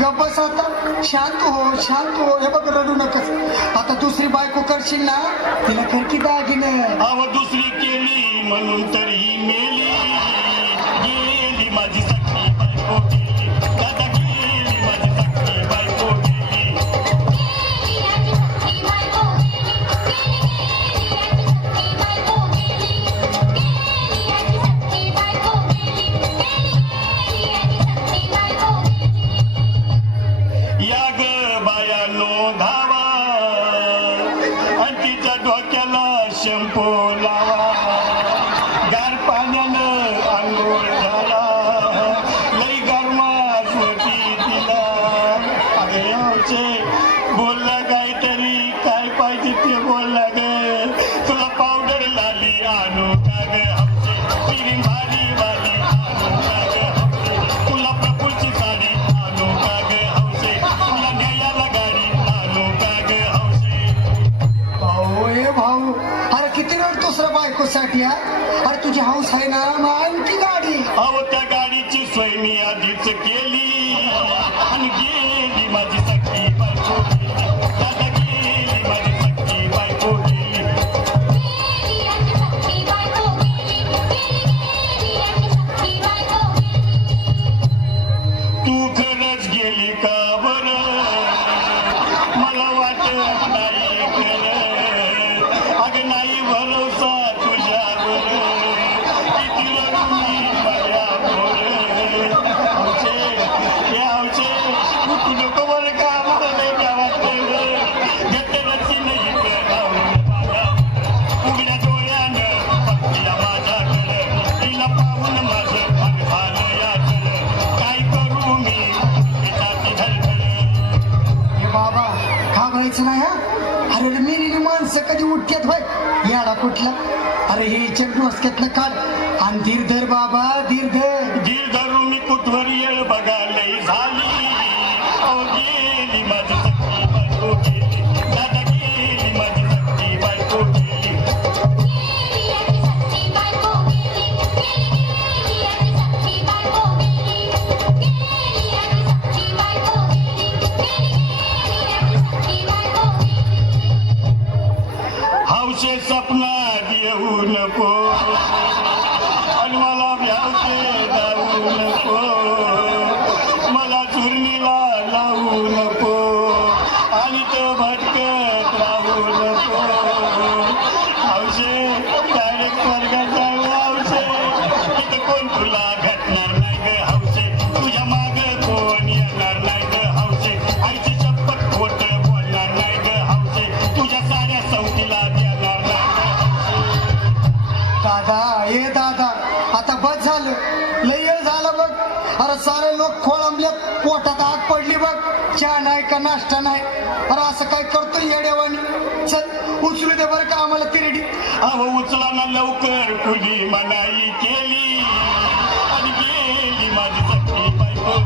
गप्पस आता शांत हो हे बघ रडू नकस आता दुसरी बायको करशील ना तिला कर की दागिनं अव दुसरी केली म्हणून तरी मेली गेली माझी सखी बायको गेली दादा गेली माझी सखी बायको गेली या ग बायानो धावा आणि तिच्या डोक्याला शॅम्पू लावा गार पाण्यानं आंघोळ झाला लई गरमास होती तिला अगे यावचे बोलला काहीतरी काय पाहिजे ते बोलला ग तुला पावडर लाली आणू का ग हौसे पिरी भारी वाली आणू का ग हौसे तुला प्रफुल्लची साडी आणू का ग हौसे तुला न्यायाला गाडी आणू का ग हौसे भाऊ ए भाऊ अरे किती रडतोस रे बायकोसाठी अरे तुझी हौस आहे ना मग आणखी गाडी अहो त्या गाडीची सोय मी आधीच केली आणि गेली माझी सखी बायको गेली दादा गेली माझी सखी बायको गेली तू खरंच गेली का बरं मला वाटत नाही खरं अगं नाही भरोसा तुझ्यावर किती रडू मी माझ्यावर हौसे हे हौसे तू नको बरं का मला नाही गावात घेतलंच नाही करावं माझ्या उघड्या डोळ्यानं बघतीया माझ्याकडं तिला पाहून माझं भाग झालं याकडं काय करू मी पिताची धडधड हे बाबा घाबरायचं नाही हा अरे मेलेली माणसं कधी उठतात भाई याडा कुठला अरे हे चेक डोसक्यातनं काढ आणि धीर धर बाबा धीर धर धीर धरून मी कुठवर येळ बघायला झाली अहो गेली माझी सखी बायको गेली दादा गेली माझी सखी बायको गेली हौसे सपनात येऊ नको आणि मला व्यावते जाऊ नको मला चुरणीला लावू नको आणि तो भटकत राहू नको हौसे डायरेक्ट स्वर्गात जाऊ हौसे तिथं कोण तुला भेटणार नाही ग हौसे तुझ्या माग कोण येणार नाही ग हौसे आईची शपथ खोट बोलणार नाही ग हौसे तुझ्या साऱ्या सवतीला देणार नाही ग दादा ए दादा आता बस झालं लय वेळ झाला बघ अरे सारे लोक खोळंबल्यात पोटात आग पडली बघ चहा नाही का नाश्ता नाही अरे असं काय करतो येड्यावानी चल उचलू दे बरं का आम्हाला तिरडी अहो उचला ना लवकर कुणी मनाई केली आणि गेली माझी सखी बायको